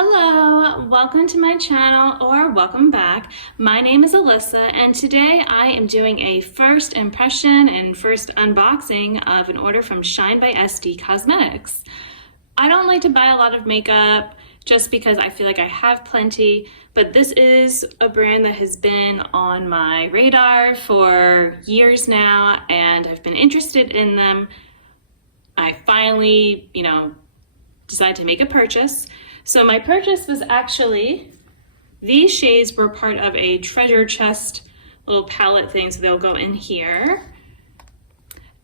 Hello, welcome to my channel or welcome back. My name is Alyssa and today I am doing a first impression and first unboxing of an order from Shine by SD Cosmetics. I don't like to buy a lot of makeup just because I feel like I have plenty, but this is a brand that has been on my radar for years now and I've been interested in them. I finally, decided to make a purchase. So my purchase was actually, these shades were part of a treasure chest little palette thing, so they'll go in here.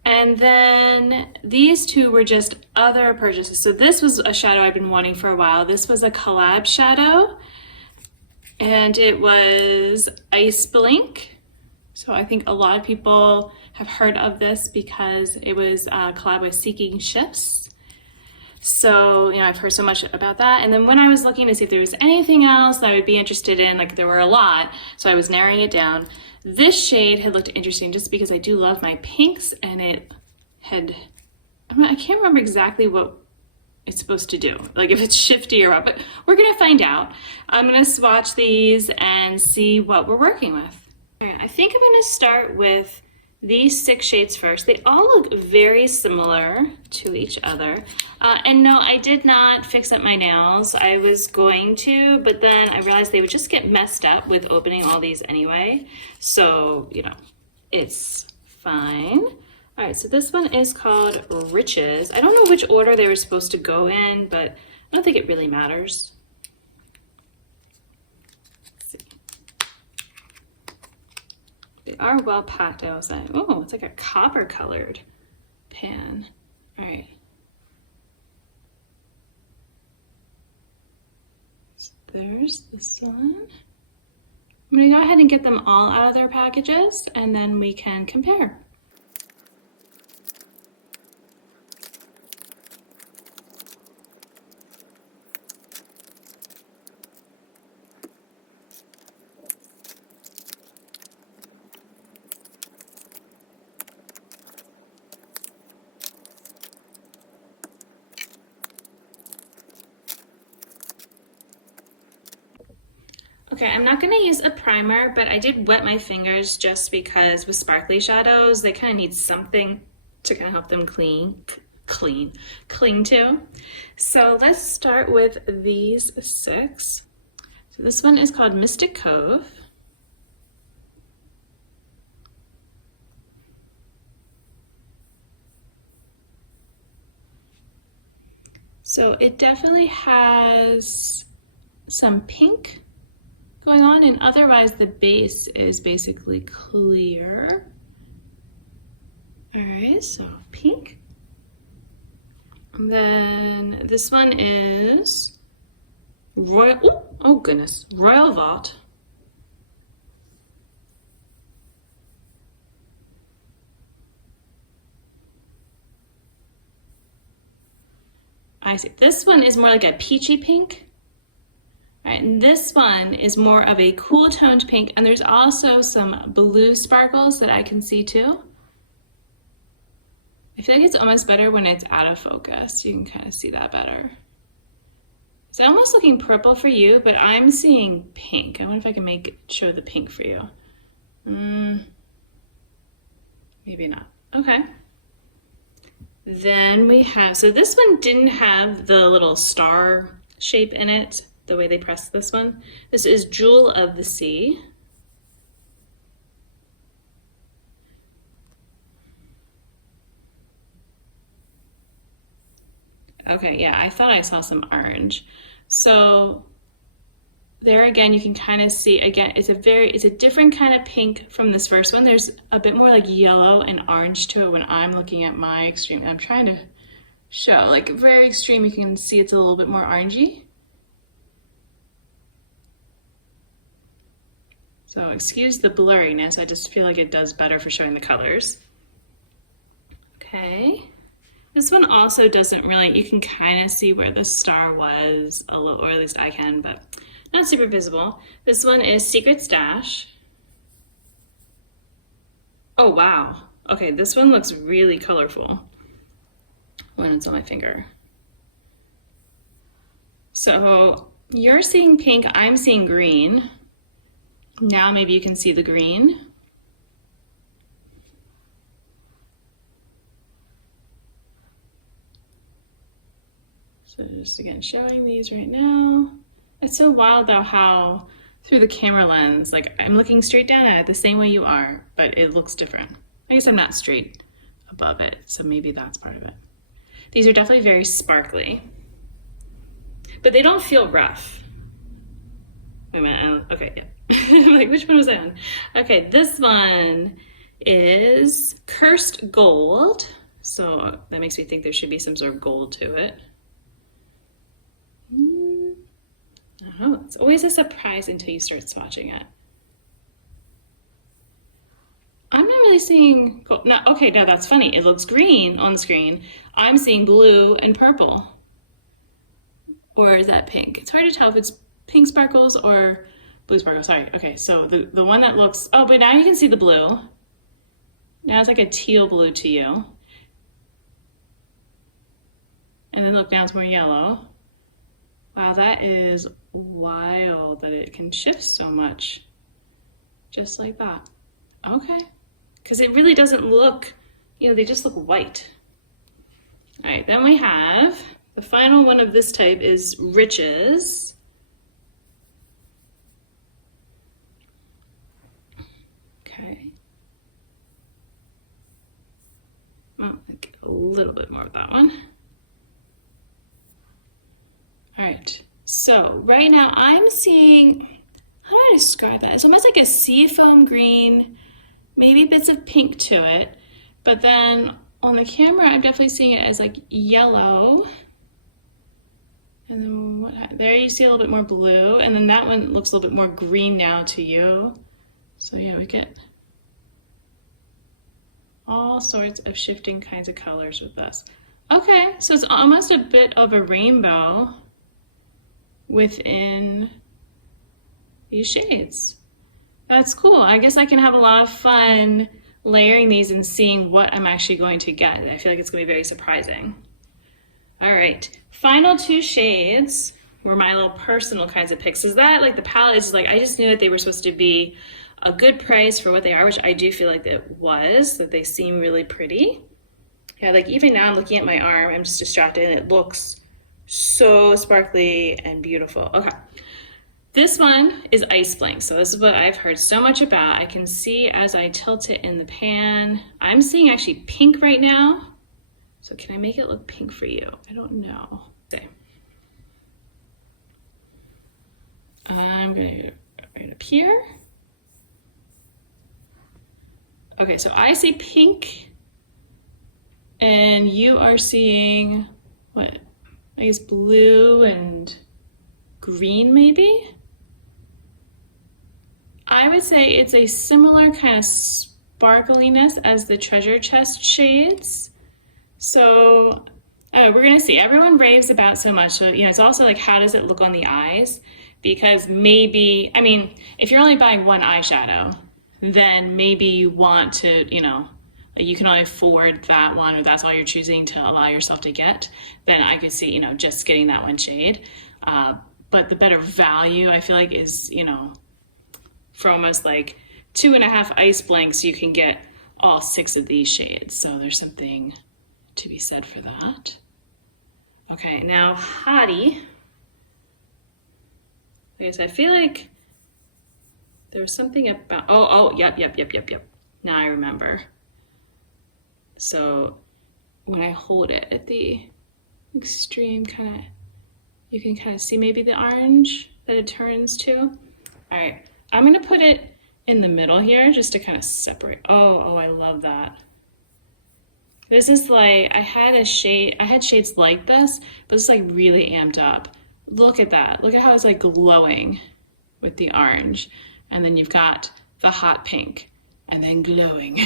And then these two were just other purchases. So this was a shadow I've been wanting for a while. This was a collab shadow, and it was Ice Blink. So I think a lot of people have heard of this because it was a collab with Seeking Shifts. So, I've heard so much about that. And then when I was looking to see if there was anything else that I would be interested in, like there were a lot, so I was narrowing it down. This shade had looked interesting just because I do love my pinks, and it had, I can't remember exactly what it's supposed to do, like if it's shifty or what, but we're gonna find out. I'm gonna swatch these and see what we're working with. All right, I think I'm gonna start with these 6 shades first. They all look very similar to each other. And no, I did not fix up my nails. I was going to, but then I realized they would just get messed up with opening all these anyway. So, it's fine. All right, so this one is called Riches. I don't know which order they were supposed to go in, but I don't think it really matters. They are well packed. I was like, oh, it's like a copper colored pan. All right. So there's this one. I'm gonna go ahead and get them all out of their packages and then we can compare. Okay, I'm not gonna use a primer, but I did wet my fingers just because with sparkly shadows, they kind of need something to kind of help them cling to. So let's start with these 6. So this one is called Mystic Cove. So it definitely has some pink going on, and otherwise the base is basically clear. All right, so pink. And then this one is Royal, oh goodness, Royal Vault. I see, this one is more like a peachy pink. All right, and this one is more of a cool toned pink, and there's also some blue sparkles that I can see too. I feel like it's almost better when it's out of focus. You can kind of see that better. It's almost looking purple for you, but I'm seeing pink. I wonder if I can show the pink for you. Maybe not. Okay. Then we have, so this one didn't have the little star shape in it, the way they pressed this one. This is Jewel of the Sea. Okay, yeah, I thought I saw some orange. So there again, you can kind of see, again, it's a different kind of pink from this first one. There's a bit more like yellow and orange to it when I'm looking at my extreme. And I'm trying to show, like very extreme, you can see it's a little bit more orangey. So excuse the blurriness, I just feel like it does better for showing the colors. Okay, this one also doesn't really, you can kind of see where the star was a little, or at least I can, but not super visible. This one is Secret Stash. Oh wow, okay, this one looks really colorful when it's on my finger. So You're seeing pink, I'm seeing green. Now maybe you can see the green. So just again, showing these right now. It's so wild though how through the camera lens, like I'm looking straight down at it the same way you are, but it looks different. I guess I'm not straight above it, so maybe that's part of it. These are definitely very sparkly, but they don't feel rough. Wait a minute, okay, yeah. Like, which one was I on? Okay, this one is Cursed Gold. So that makes me think there should be some sort of gold to it. Oh, it's always a surprise until you start swatching it. I'm not really seeing gold. No, okay, now that's funny. It looks green on the screen. I'm seeing blue and purple. Or is that pink? It's hard to tell if it's pink sparkles or blue sparkles. Sorry. Okay, so the one that looks, oh, but now you can see the blue. Now it's like a teal blue to you. And then look, now it's more yellow. Wow, that is wild that it can shift so much. Just like that. Okay. Because it really doesn't look, you know, they just look white. All right, then we have the final one of this type is Riches. Okay. Well, I'll get a little bit more of that one. All right, so right now I'm seeing, how do I describe that? It's almost like a seafoam green, maybe bits of pink to it, but then on the camera I'm definitely seeing it as like yellow. And then there you see a little bit more blue, and then that one looks a little bit more green now to you. So yeah, we get all sorts of shifting kinds of colors with this. Okay, so it's almost a bit of a rainbow within these shades. That's cool. I guess I can have a lot of fun layering these and seeing what I'm actually going to get. I feel like it's going to be very surprising. All right, final two shades were my little personal kinds of picks. Is that like the palette is like, I just knew that they were supposed to be a good price for what they are, which I do feel like it was, that they seem really pretty. Yeah, like even now I'm looking at my arm, I'm just distracted and it looks so sparkly and beautiful. Okay, this one is Ice Blank. So this is what I've heard so much about. I can see as I tilt it in the pan, I'm seeing actually pink right now. So can I make it look pink for you? I don't know. Okay. I'm gonna go right up here. Okay, so I see pink and you are seeing what? I guess blue and green maybe? I would say it's a similar kind of sparkliness as the Treasure Chest shades. So we're gonna see, everyone raves about so much. So, you know, it's also like, how does it look on the eyes? Because maybe, I mean, if you're only buying one eyeshadow, then maybe you want to, you know, you can only afford that one, or that's all you're choosing to allow yourself to get, then I could see, you know, just getting that one shade. But the better value, I feel like, is, you know, for almost like 2.5 Ice Blanks, you can get all 6 of these shades. So there's something to be said for that. Okay, now Hottie. I guess I feel like there was something about, yep. Now I remember. So when I hold it at the extreme kind of, you can kind of see maybe the orange that it turns to. All right, I'm gonna put it in the middle here just to kind of separate. Oh, I love that. This is like, I had shades like this, but it's like really amped up. Look at that. Look at how it's like glowing with the orange. And then you've got the hot pink and then glowing.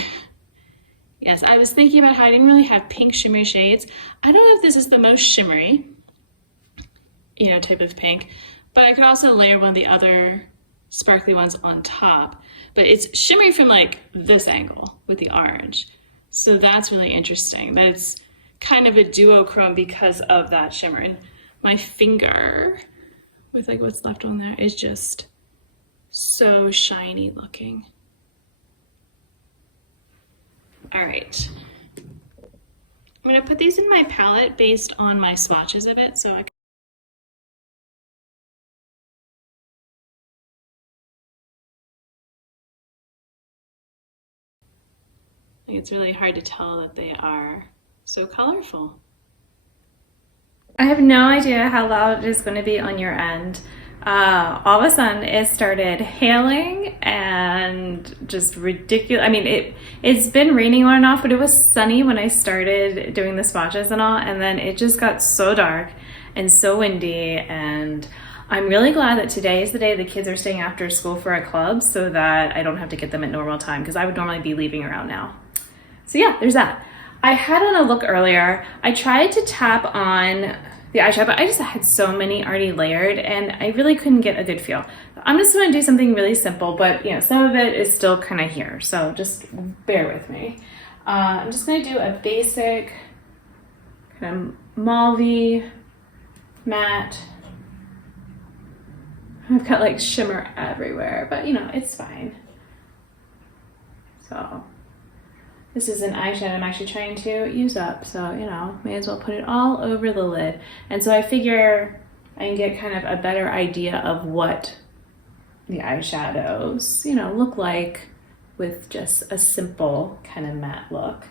Yes, I was thinking about how I didn't really have pink shimmery shades. I don't know if this is the most shimmery, you know, type of pink, but I could also layer one of the other sparkly ones on top. But it's shimmery from like this angle with the orange. So that's really interesting. That's kind of a duochrome because of that shimmer. And my finger, with like what's left on there is just so shiny looking. All right. I'm gonna put these in my palette based on my swatches of it, so I think it's really hard to tell that they are so colorful. I have no idea how loud it is going to be on your end. All of a sudden it started hailing and just ridiculous. I mean, it's been raining on and off, but it was sunny when I started doing the swatches and all, and then it just got so dark and so windy, and I'm really glad that today is the day the kids are staying after school for a club so that I don't have to get them at normal time, because I would normally be leaving around now. So yeah, there's that. I had on a look earlier. I tried to tap on the eyeshadow, but I just had so many already layered and I really couldn't get a good feel. I'm just gonna do something really simple, but you know, some of it is still kind of here, so just bear with me. I'm just gonna do a basic kind of mauve matte. I've got like shimmer everywhere, but you know, it's fine. So this is an eyeshadow I'm actually trying to use up, so you know, may as well put it all over the lid. And so I figure I can get kind of a better idea of what the eyeshadows, you know, look like with just a simple kind of matte look.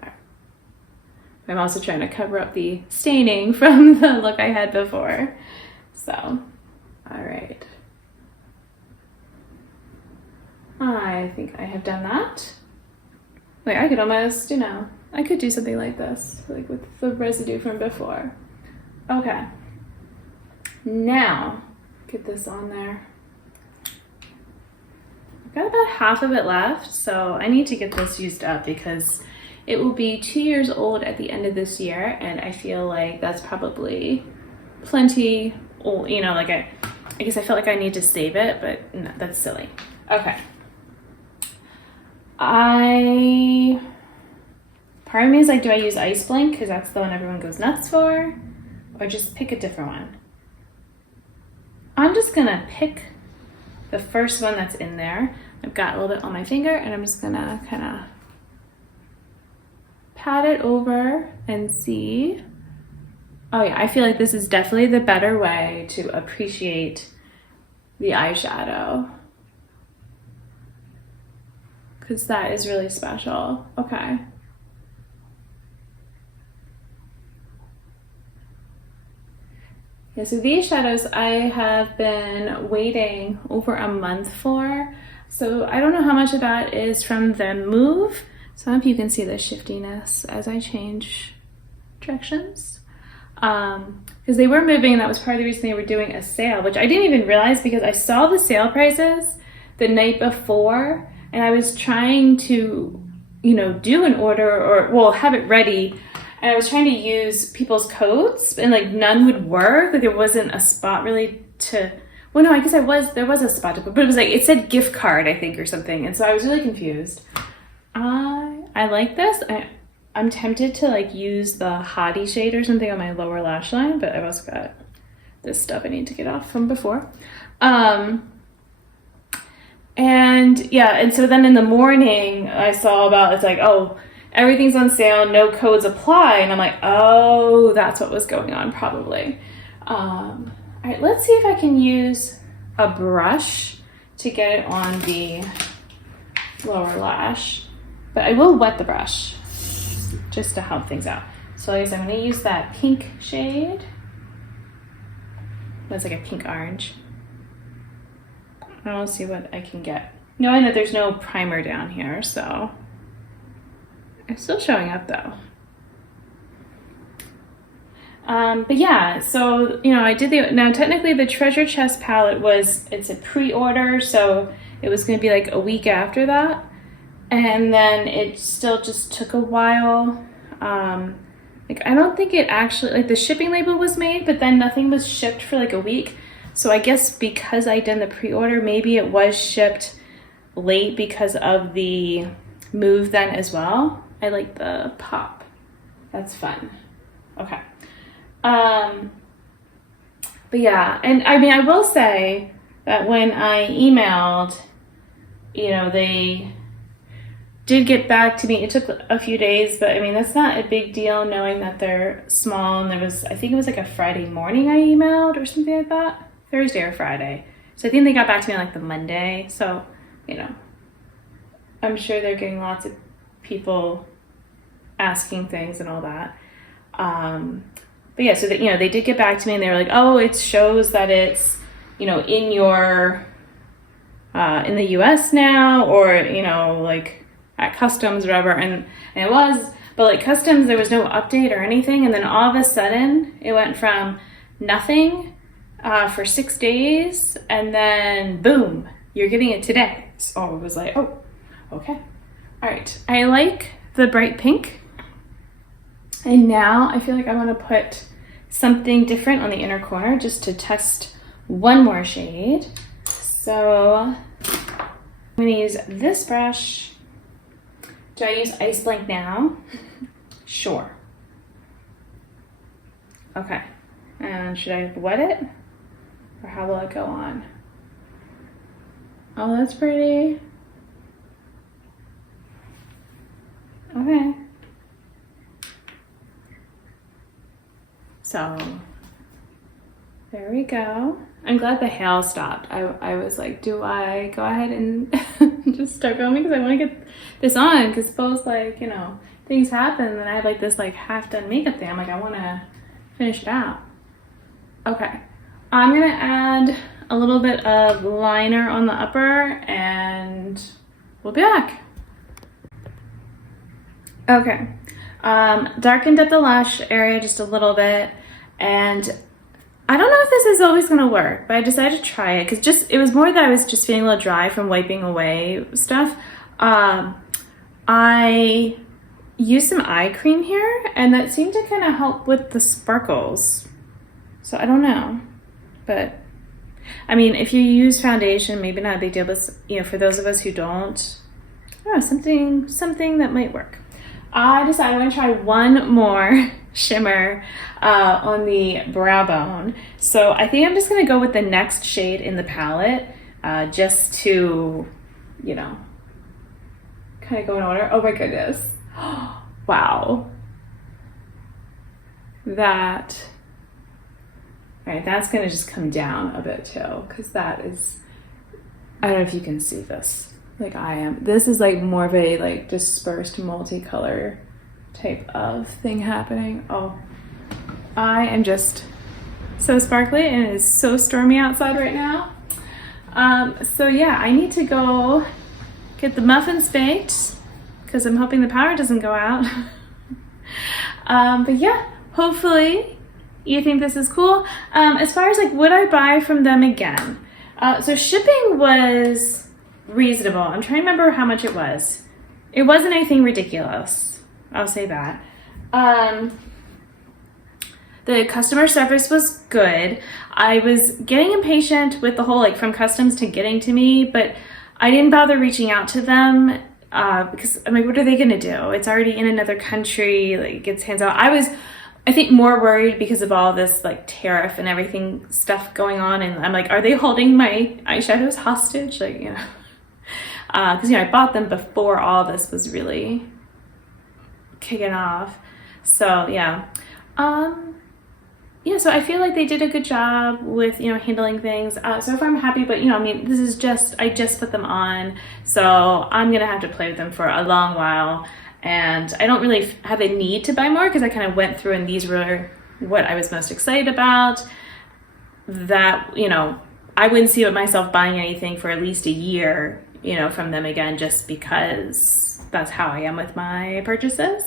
Right. I'm also trying to cover up the staining from the look I had before. So, all right. I think I have done that. Like I could almost, you know, I could do something like this, like with the residue from before. Okay. Now, get this on there. I've got about half of it left, so I need to get this used up because it will be 2 years old at the end of this year, and I feel like that's probably plenty old, you know, like I guess I felt like I need to save it, but no, that's silly. Okay. Part of me is like, do I use Ice Blink because that's the one everyone goes nuts for, or just pick a different one? I'm just gonna pick the first one that's in there. I've got a little bit on my finger and I'm just gonna kind of pat it over and see. Oh yeah, I feel like this is definitely the better way to appreciate the eyeshadow, because that is really special. Okay. Yeah, so these shadows I have been waiting over a month for. So I don't know how much of that is from the move. Some of you can see the shiftiness as I change directions. Because they were moving, and that was part of the reason they were doing a sale, which I didn't even realize because I saw the sale prices the night before, and I was trying to, you know, do an order or, well, have it ready. And I was trying to use people's codes and like none would work. Like there wasn't a spot really to, well, no, I guess there was a spot to put, but it was like, it said gift card, I think, or something. And so I was really confused. I like this. I'm tempted to like use the Hottie shade or something on my lower lash line, but I've also got this stuff I need to get off from before. And yeah, and so then in the morning I saw about, it's like, oh, everything's on sale, no codes apply. And I'm like, oh, that's what was going on probably. All right, let's see if I can use a brush to get it on the lower lash, but I will wet the brush just to help things out. So I guess I'm gonna use that pink shade. That's like a pink orange. I'll see what I can get. Knowing that there's no primer down here, so it's still showing up though. But yeah, so, you know, I did now technically the Treasure Chest palette it's a pre-order, so it was gonna be like a week after that. And then it still just took a while. Like I don't think it actually, like the shipping label was made, but then nothing was shipped for like a week. So I guess because I did the pre-order, maybe it was shipped late because of the move then as well. I like the pop. That's fun. Okay. But yeah, and I mean, I will say that when I emailed, they did get back to me. It took a few days, but I mean, that's not a big deal knowing that they're small. And I think it was like a Friday morning I emailed or something like that, Thursday or Friday. So I think they got back to me on like the Monday. So, I'm sure they're getting lots of people asking things and all that. But yeah, so that, they did get back to me and they were like, oh, it shows that it's, in your, in the US now, or, like at customs or whatever. And it was, but like customs, there was no update or anything. And then all of a sudden it went from nothing, for 6 days. And then boom, you're getting it today. So it was like, oh, okay. All right. I like the bright pink. And now I feel like I want to put something different on the inner corner just to test one more shade. So I'm going to use this brush. Do I use Ice Blank now? Sure. Okay. And should I wet it? Or how will it go on? Oh, that's pretty. Okay. So there we go. I'm glad the hail stopped. I was like, do I go ahead and just start filming? Because I want to get this on. Because suppose like, things happen and I have like this like half done makeup day. I'm like, I want to finish it out. Okay. I'm going to add a little bit of liner on the upper and we'll be back. Okay. Darkened up the lash area just a little bit, and I don't know if this is always going to work, but I decided to try it because it was more that I was just feeling a little dry from wiping away stuff. I used some eye cream here, and that seemed to kind of help with the sparkles. So I don't know, but I mean, if you use foundation, maybe not a big deal, but for those of us who don't, I don't know, something that might work. I decided I'm going to try one more shimmer on the brow bone. So I think I'm just going to go with the next shade in the palette just to, kind of go in order. Oh my goodness. Wow. All right, that's going to just come down a bit too, because that is, I don't know if you can see this. Like I am. This is like more of a like dispersed multicolor type of thing happening. Oh, I am just so sparkly and it is so stormy outside right now. So yeah, I need to go get the muffins baked because I'm hoping the power doesn't go out. But yeah, hopefully you think this is cool. As far as like, would I buy from them again? So shipping was reasonable. I'm trying to remember how much it was. It wasn't anything ridiculous. I'll say that. The customer service was good. I was getting impatient with the whole like from customs to getting to me, but I didn't bother reaching out to them because I'm like, what are they gonna do? It's already in another country, like it gets hands out. I think more worried because of all this like tariff and everything stuff going on, and I'm like, are they holding my eyeshadows hostage? Like, because I bought them before all this was really kicking off. So yeah, so I feel like they did a good job with handling things. So far I'm happy, but this is I just put them on, so I'm gonna have to play with them for a long while, and I don't really have a need to buy more because I kind of went through and these were what I was most excited about. That I wouldn't see myself buying anything for at least a year from them again, just because that's how I am with my purchases.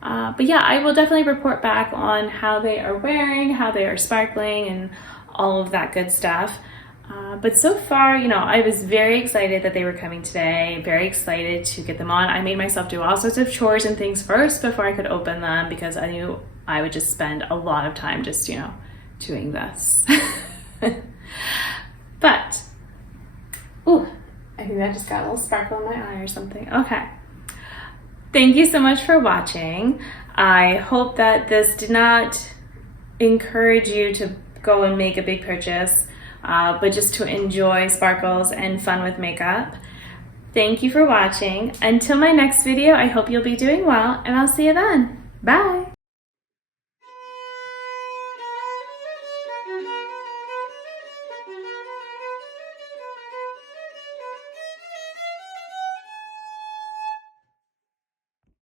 But yeah, I will definitely report back on how they are wearing, how they are sparkling, and all of that good stuff. But so far, I was very excited that they were coming today, very excited to get them on. I made myself do all sorts of chores and things first before I could open them because I knew I would just spend a lot of time just, doing this. But, ooh, I think that just got a little sparkle in my eye or something. Okay. Thank you so much for watching. I hope that this did not encourage you to go and make a big purchase, but just to enjoy sparkles and fun with makeup. Thank you for watching. Until my next video, I hope you'll be doing well, and I'll see you then. Bye!